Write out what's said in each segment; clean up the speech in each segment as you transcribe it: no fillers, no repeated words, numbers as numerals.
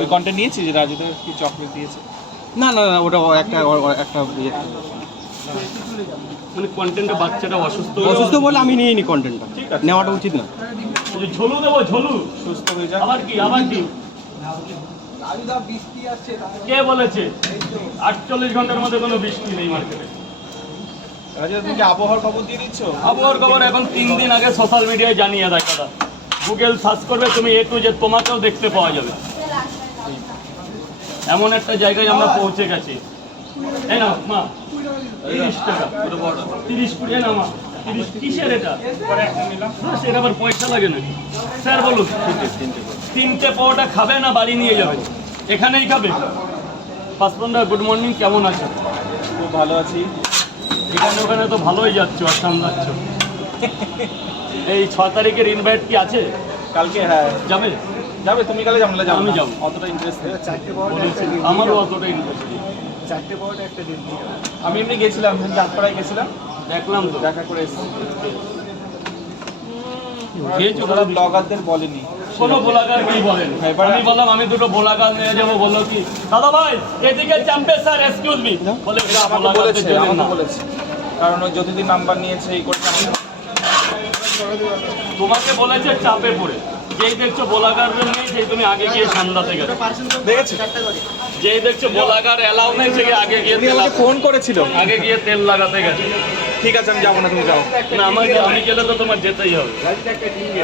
ওই কন্টেন্ট নিয়েছি যে রাজুদার কি চকলেট দিয়েছে? না না না, ওটা একটা ইয়ে। মানে কন্টেন্টটা বাচ্চাটা অসুস্থ অসুস্থ বলে আমি নিইনি কন্টেন্টটা, ঠিক আছে। নেওয়াটা উচিত না। ঝোলু দেবো, ঝোলু সুস্থ হয়ে যাক। আবার কি কে বলেছে 48 ঘন্টার মধ্যে কোনো বৃষ্টি নেই মার্কেটে? রাজুদা তুমি কি আবহাওয়ার খবর দিয়ে দিচ্ছ? আবহাওয়ার খবর এখন 3 দিন আগে সোশ্যাল মিডিয়ায় জানিয়ে দেয় দাদা। গুগল সার্চ করবে তুমি, A to Z তোমাকেও দেখতে পাওয়া যাবে। এমন একটা জায়গায় আমরা পৌঁছে গেছি। এই না মা 30 টাকা 30 কুড়ি না মা 30 কিসের এটা? সেটা আবার পয়সা লাগে নাকি? স্যার বলুন, 3টে পাওয়াটা খাবে না বাড়ি নিয়ে যাবে? এখানেই খাবে? পাসপন্দা গুড মর্নিং, কেমন আছে? খুব ভালো আছি। এখানে ওখানে তো ভালোই যাচ্ছ আর সামলাচ্ছ। এই 6 তারিখের ইনভাইট কি আছে? কালকে হ্যাঁ যাবে? যাবে, তুমি কালে যাবো না? আমি যাবো। অতটা ইন্টারেস্ট নেই। আমারও অতটা ইন্টারেস্ট নেই। আমি এমনি গেছিলাম, চাঁদপাড়ায় গেছিলাম, দেখলাম তো। দেখা করে এসেছি। খেয়েছো ওরা ব্লগারদের বলেনি। কোনো বোলাগার কি বলেন? আমি বললাম আমি দুটো বোলাগার নিয়ে যাবো, বললো কি দাদা ভাই এদিকে চাম্পে স্যার এক্সকিউজ মি, বলে এটা আমাকে বলেছে, আমাকে বলেছে, কারণ ওই যতদিন নাম্বার নিয়েছে এই করছে আমাকে। তোমাকে বলেছে চাপে পড়ে, যেই দেখছো বোলাগার নেই সেই তুমি আগে গিয়ে সামলাতে গেছো। দেখেছি, যেই দেখছো বোলাগার এলাও নেই সেই আগে গিয়ে উনি তেল আমাকে ফোন করেছিল। আগে গিয়ে তেল লাগাতে গেছে। ঠিক আছে আমি যাবো না, তুমি যাও। না আমি গেলে তো তোমার যেতেই হবে।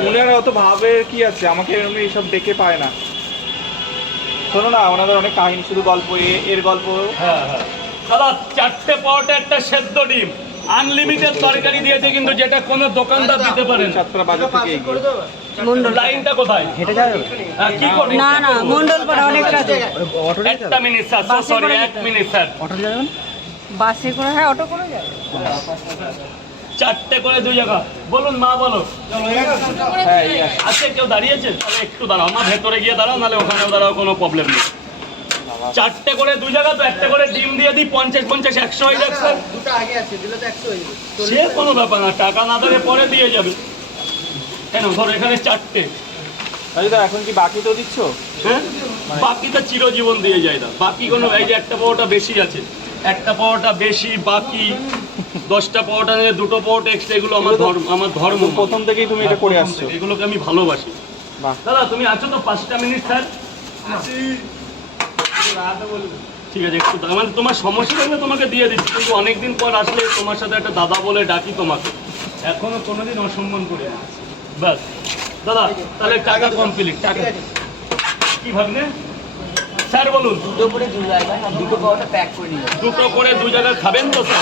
উনারা অত ভাবে কি আছে, আমাকে এমনি এইসব দেখে পায় না। শোনো না, ওনাদের অনেক কাহিনী, শুধু গল্প, এর গল্প। হ্যাঁ হ্যাঁ দাদা, 4টে পরোটা, একটা সেদ্ধ ডিম, আনলিমিটেড তরকারি দিয়েছে, কিন্তু যেটা কোনো দোকানদার দিতে পারে না। সাতটা বাজার থেকে এগিয়ে। মন্ডল লাইনটা কোথায়? হেঁটে যাবে? হ্যাঁ, কি করবো? না না মন্ডল পাড়া অনেকটা দূর। অটোতে একটা minute sir, sorry 1 minute sir. অটোতে যাবে না? বাসে করে, হ্যাঁ অটো করে যাবে। 4টে করে 2 জায়গা বলুন, মা বলো। হ্যাঁ এই আসে। আছে কেউ দাঁড়িয়েছে? তাহলে একটু দাঁড়াও, মা ভেতরে গিয়ে দাঁড়াও, নাহলে ওখানেও দাঁড়াও, কোনো প্রবলেম নেই। 4টে করে 2 জায়গা তো, একটা করে ডিম দিয়ে দিই, 50 100 হয়ে যাক স্যার। দুটো আগে আছে, দিলে তো 100 হয়ে যাবে। সে কোনো ব্যাপার না, টাকা না দিলে পরে দিয়ে যাবে। কেন ধর এখানে 4টে, রাজুদা এখন কি বাকি তো দিচ্ছ? হ্যাঁ বাকি তো চিরজীবন দিয়ে যায় না। বাকি কোনো, এই যে একটা পাওয়াটা বেশি আছে, একটা পাওয়াটা বেশি বাকি, 10টা পাওয়াটা নিয়ে 2টো পাওয়াটা এক্সট্রা, এগুলো আমার ধর্ম। প্রথম থেকেই তুমি এটা করে আসছো। এগুলোকে আমি ভালোবাসি। বাহ। দাদা তুমি আছো তো? 5টা মিনিট স্যার। ঠিক আছে, একটু মানে তোমার সমস্যা থাকলে তোমাকে দিয়ে দিচ্ছি, কিন্তু অনেকদিন পর আসলে তোমার সাথে একটা দাদা বলে ডাকি তোমাকে, এখনো কোনোদিন অসম্মান করি না। ব্যাস দাদা, তাহলে টাকা কমপ্লিট। টাকা কি ভাবলে স্যার বলুন? দুটো করে 2 জায়গায়, দুটো পাওয়াটা প্যাক করে নিয়ে যাবে। 2টো করে 2 জায়গায় খাবেন তো স্যার?